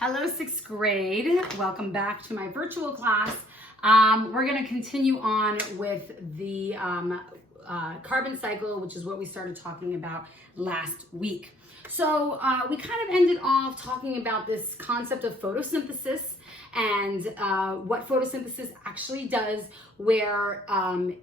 Hello, sixth grade. Welcome back to my virtual class. We're going to continue on with the carbon cycle, which is what we started talking about last week. So we kind of ended off talking about this concept of photosynthesis and what photosynthesis actually does, where well,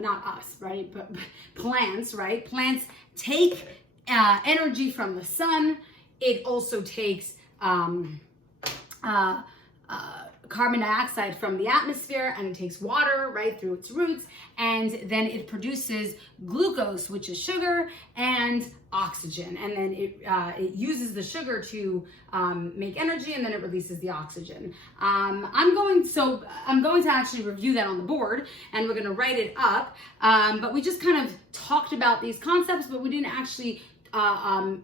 not us, right, but plants, right? Plants take energy from the sun. It also takes carbon dioxide from the atmosphere, and it takes water right through its roots, and then it produces glucose, which is sugar, and oxygen, and then it uses the sugar to make energy, and then it releases the oxygen. I'm going to actually review that on the board, and we're going to write it up, but we just kind of talked about these concepts, but we didn't actually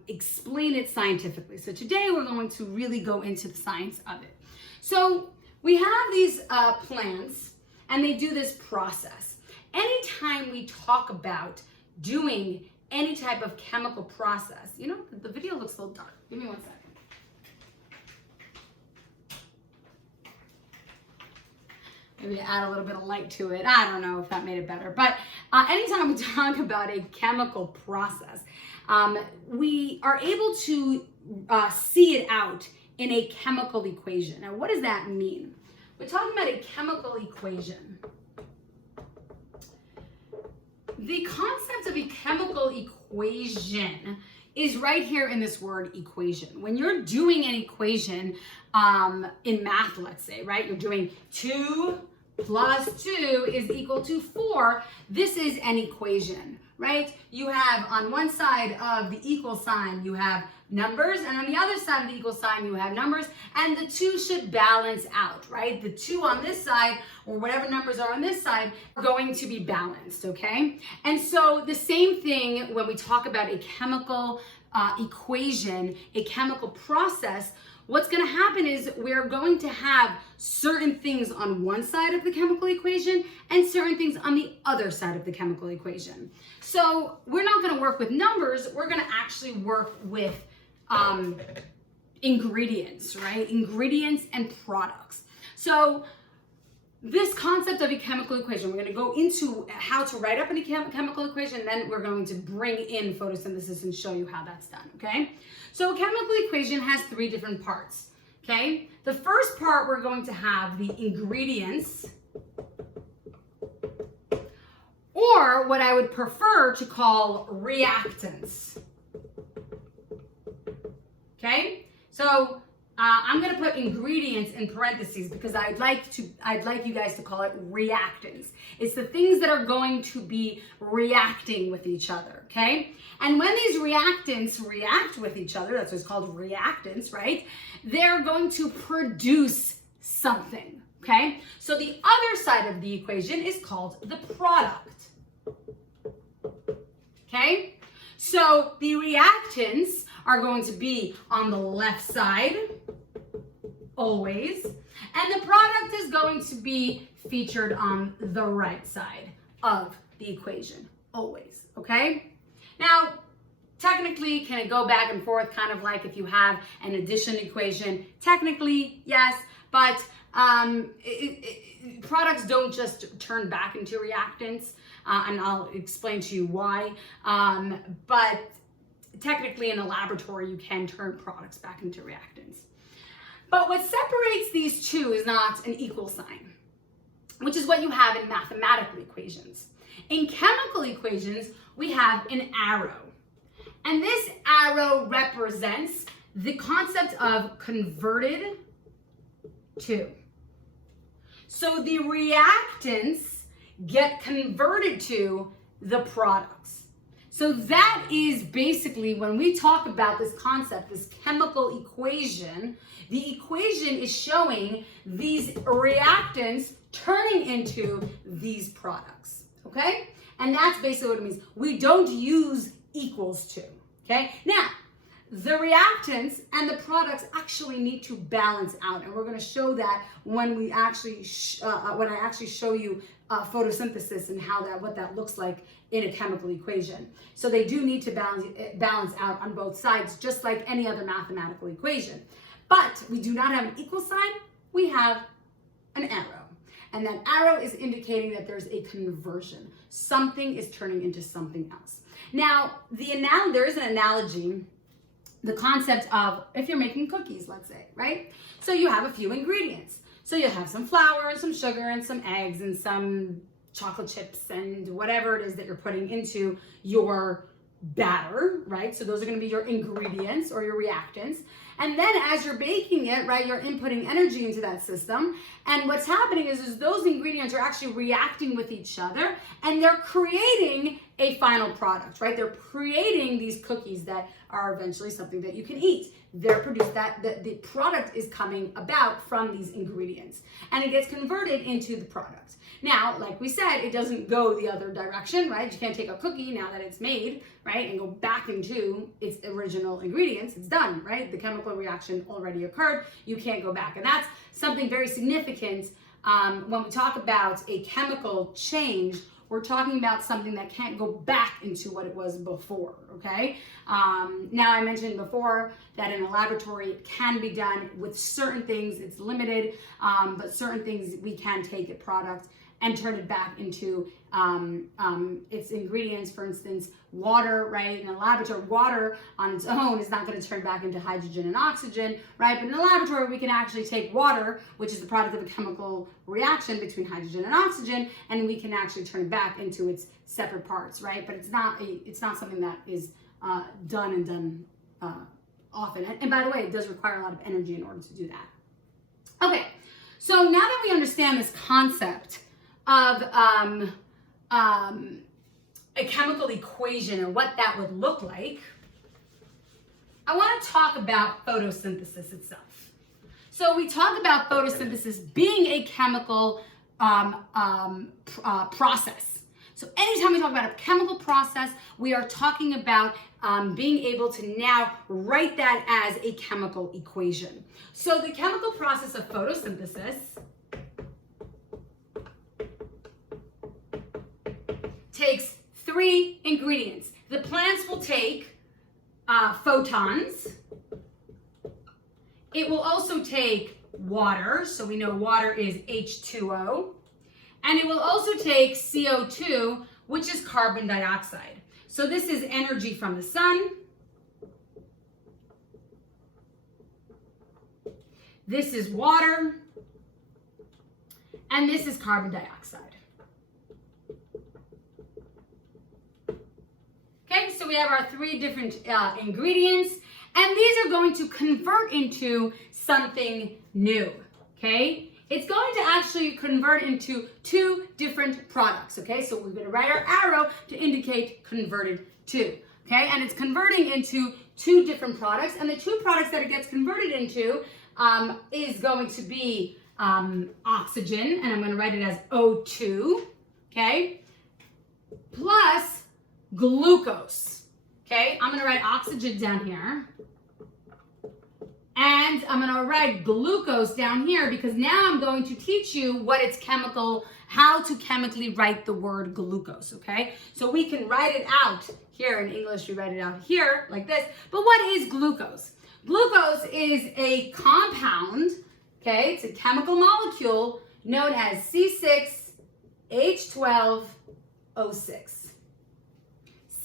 explain it scientifically. So today we're going to really go into the science of it. So we have these plants, and they do this process. Anytime we talk about doing any type of chemical process, you know, the video looks a little dark. Give me 1 second. Maybe add a little bit of light to it. I don't know if that made it better. But anytime we talk about a chemical process, we are able to see it out in a chemical equation. Now, what does that mean? We're talking about a chemical equation. The concept of a chemical equation is right here in this word equation. When you're doing an equation in math, let's say, right? You're doing 2 plus 2 is equal to 4. This is an equation, right? You have on one side of the equal sign, you have numbers, and on the other side of the equal sign, you have numbers, and the two should balance out, right? The 2 on this side, or whatever numbers are on this side, are going to be balanced, okay? And so the same thing when we talk about a chemical equation, a chemical process, what's going to happen is we're going to have certain things on one side of the chemical equation and certain things on the other side of the chemical equation. So we're not going to work with numbers. We're going to actually work with ingredients, right? Ingredients and products. So this concept of a chemical equation, we're going to go into how to write up a chemical equation, and then we're going to bring in photosynthesis and show you how that's done, okay? So a chemical equation has 3 different parts, okay? The first part, we're going to have the ingredients, or what I would prefer to call reactants, okay? So I'm going to put ingredients in parentheses because I'd like you guys to call it reactants. It's the things that are going to be reacting with each other, okay? And when these reactants react with each other, that's what's called reactants, right? They're going to produce something, okay? So the other side of the equation is called the product, okay? So the reactants are going to be on the left side, always, and the product is going to be featured on the right side of the equation, always, okay? Now, technically, can it go back and forth, kind of like if you have an addition equation? Technically, yes, but products don't just turn back into reactants, and I'll explain to you why, but technically in a laboratory, you can turn products back into reactants. But what separates these two is not an equal sign, which is what you have in mathematical equations. In chemical equations, we have an arrow. And this arrow represents the concept of converted to. So the reactants get converted to the products. So that is basically when we talk about this concept, this chemical equation, the equation is showing these reactants turning into these products, okay? And that's basically what it means. We don't use equals to, okay? Now, the reactants and the products actually need to balance out, and we're going to show that when we actually when I actually show you photosynthesis and what that looks like in a chemical equation. So they do need to balance out on both sides, just like any other mathematical equation. But we do not have an equal sign, we have an arrow. And that arrow is indicating that there's a conversion. Something is turning into something else. Now, there is an analogy, the concept of if you're making cookies, let's say, right? So you have a few ingredients. So you'll have some flour and some sugar and some eggs and some chocolate chips and whatever it is that you're putting into your batter, right? So those are going to be your ingredients or your reactants. And then as you're baking it, right, you're inputting energy into that system. And what's happening is those ingredients are actually reacting with each other and they're creating a final product, right? They're creating these cookies that are eventually something that you can eat. They're produced, the product is coming about from these ingredients and it gets converted into the product. Now, like we said, it doesn't go the other direction, right? You can't take a cookie now that it's made, right, and go back into its original ingredients. It's done, right? The chemical reaction already occurred. You can't go back. And that's something very significant when we talk about a chemical change. We're talking about something that can't go back into what it was before, okay? Now, I mentioned before that in a laboratory, it can be done with certain things. It's limited, but certain things we can take a product and turn it back into its ingredients. For instance, water, right? In a laboratory, water on its own is not going to turn back into hydrogen and oxygen, right? But in a laboratory, we can actually take water, which is the product of a chemical reaction between hydrogen and oxygen, and we can actually turn it back into its separate parts, right? But it's not something that is done often. And by the way, it does require a lot of energy in order to do that. Okay, so now that we understand this concept of a chemical equation and what that would look like, I want to talk about photosynthesis itself. So we talk about photosynthesis being a chemical process. So anytime we talk about a chemical process, we are talking about being able to now write that as a chemical equation. So the chemical process of photosynthesis takes three ingredients. The plants will take photons. It will also take water, so we know water is H2O. And it will also take CO2, which is carbon dioxide. So this is energy from the sun. This is water. And this is carbon dioxide. Okay, so we have our three different ingredients, and these are going to convert into something new, okay? It's going to actually convert into two different products, okay? So we're gonna write our arrow to indicate converted to, okay? And it's converting into two different products, and the two products that it gets converted into is going to be oxygen, and I'm gonna write it as O2, okay? Plus glucose, okay? I'm gonna write oxygen down here. And I'm gonna write glucose down here because now I'm going to teach you how to chemically write the word glucose, okay? So we can write it out here in English, we write it out here like this. But what is glucose? Glucose is a compound, okay? It's a chemical molecule known as C6H12O6.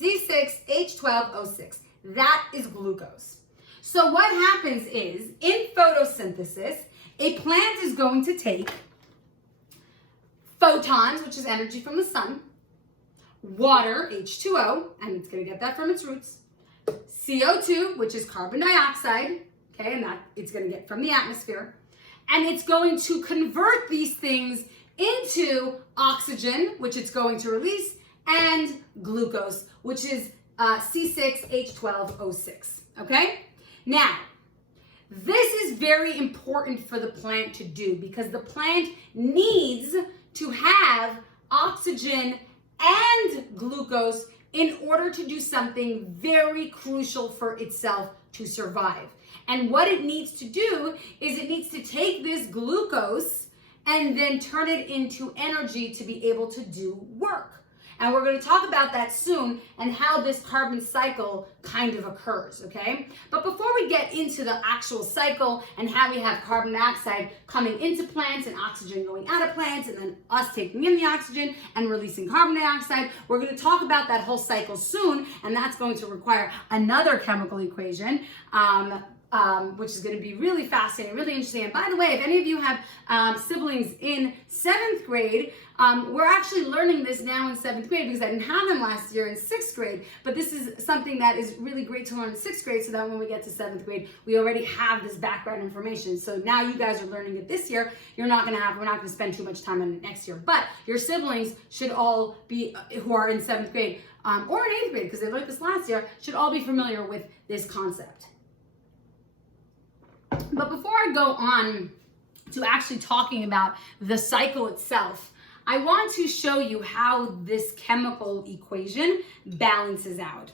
C6H12O6, that is glucose. So what happens is, in photosynthesis, a plant is going to take photons, which is energy from the sun, water, H2O, and it's going to get that from its roots, CO2, which is carbon dioxide, okay, and that it's going to get from the atmosphere, and it's going to convert these things into oxygen, which it's going to release, and glucose, which is C6H12O6, okay? Now, this is very important for the plant to do because the plant needs to have oxygen and glucose in order to do something very crucial for itself to survive. And what it needs to do is it needs to take this glucose and then turn it into energy to be able to do work. And we're going to talk about that soon and how this carbon cycle kind of occurs, okay? But before we get into the actual cycle and how we have carbon dioxide coming into plants and oxygen going out of plants and then us taking in the oxygen and releasing carbon dioxide, we're going to talk about that whole cycle soon, and that's going to require another chemical equation, which is going to be really fascinating, really interesting. And by the way, if any of you have siblings in 7th grade, we're actually learning this now in 7th grade because I didn't have them last year in 6th grade. But this is something that is really great to learn in 6th grade so that when we get to 7th grade, we already have this background information. So now you guys are learning it this year. We're not going to spend too much time on it next year. But your siblings should all be, who are in 7th grade or in 8th grade, because they learned this last year, should all be familiar with this concept. But before I go on to actually talking about the cycle itself, I want to show you how this chemical equation balances out.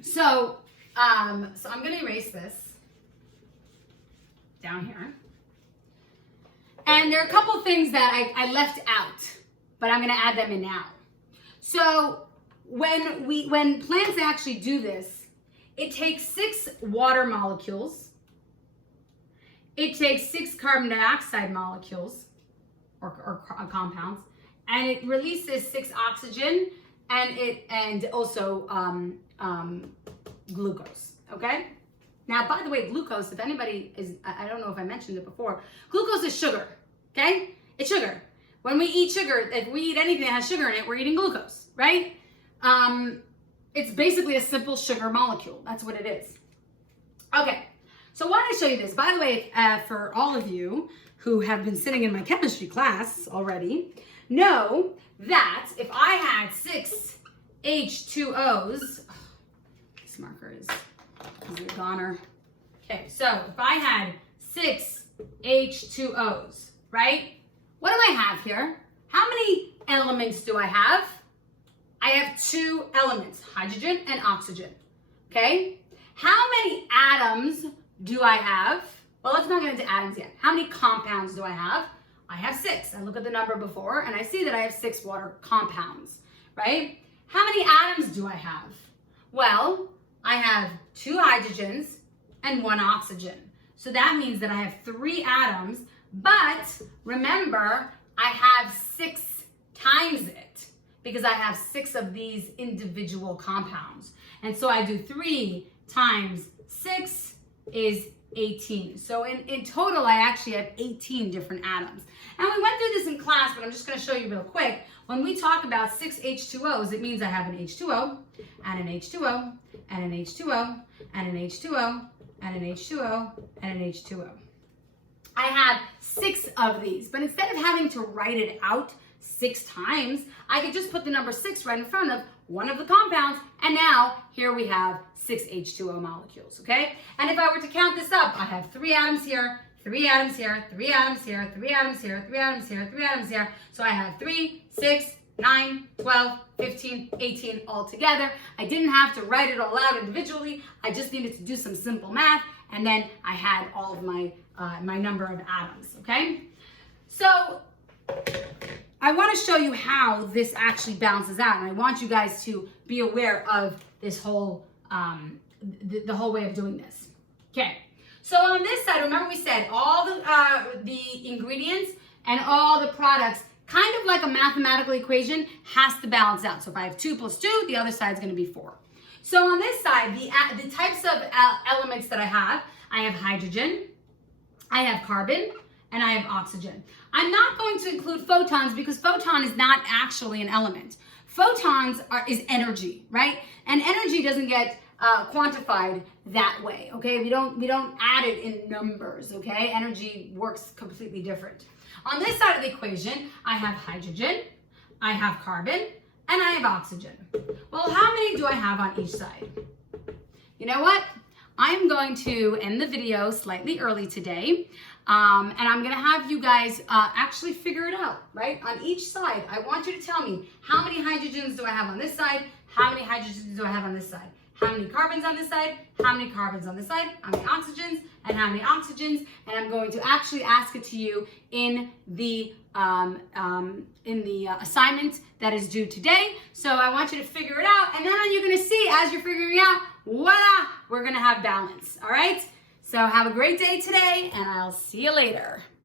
So I'm going to erase this down here. And there are a couple things that I left out, but I'm going to add them in now. So when plants actually do this, it takes 6 water molecules. It takes 6 carbon dioxide molecules or compounds, and it releases 6 oxygen and also glucose. Okay. Now, by the way, glucose, if anybody is, I don't know if I mentioned it before, glucose is sugar. Okay, it's sugar. When we eat sugar, if we eat anything that has sugar in it, we're eating glucose, right? It's basically a simple sugar molecule. That's what it is. Okay. So why don't I show you this? By the way, for all of you who have been sitting in my chemistry class already, know that if I had 6 H2Os, this marker is a goner. Okay, so if I had 6 H2Os, right? What do I have here? How many elements do I have? I have 2 elements, hydrogen and oxygen, okay? How many atoms do I have? Well, let's not get into atoms yet. How many compounds do I have? I have 6. I look at the number before and I see that I have 6 water compounds, right? How many atoms do I have? Well, I have 2 hydrogens and 1 oxygen. So that means that I have 3 atoms, but remember, I have 6 times it because I have 6 of these individual compounds. And so I do 3 times 6 is 18. So in total, I actually have 18 different atoms. And we went through this in class, but I'm just going to show you real quick. When we talk about 6 H2Os, it means I have an H2O, and an H2O, and an H2O, and an H2O, and an H2O, and an H2O. I have 6 of these, but instead of having to write it out 6 times, I could just put the number 6 right in front of one of the compounds, and now here we have 6 H2O molecules, okay? And if I were to count this up, I have 3 atoms here, 3 atoms here, 3 atoms here, 3 atoms here, 3 atoms here, 3 atoms here. So I have 3, 6, 9, 12, 15, 18 all together. I didn't have to write it all out individually. I just needed to do some simple math, and then I had all of my my number of atoms, okay? So I want to show you how this actually balances out, and I want you guys to be aware of this whole, the whole way of doing this. Okay, so on this side, remember we said all the ingredients and all the products, kind of like a mathematical equation, has to balance out. So if I have 2 plus 2, the other side is going to be 4. So on this side, the types of elements that I have hydrogen, I have carbon, and I have oxygen. I'm not going to include photons because photon is not actually an element. Photons is energy, right? And energy doesn't get quantified that way, okay? We don't add it in numbers, okay? Energy works completely different. On this side of the equation, I have hydrogen, I have carbon, and I have oxygen. Well, how many do I have on each side? You know what? I'm going to end the video slightly early today, and I'm going to have you guys actually figure it out, right? On each side, I want you to tell me how many hydrogens do I have on this side, how many hydrogens do I have on this side, how many carbons on this side, how many carbons on this side, how many oxygens, and how many oxygens, and I'm going to actually ask it to you in the assignment that is due today. So I want you to figure it out, and then you're going to see as you're figuring out, voila, we're going to have balance. All right? So have a great day today, and I'll see you later.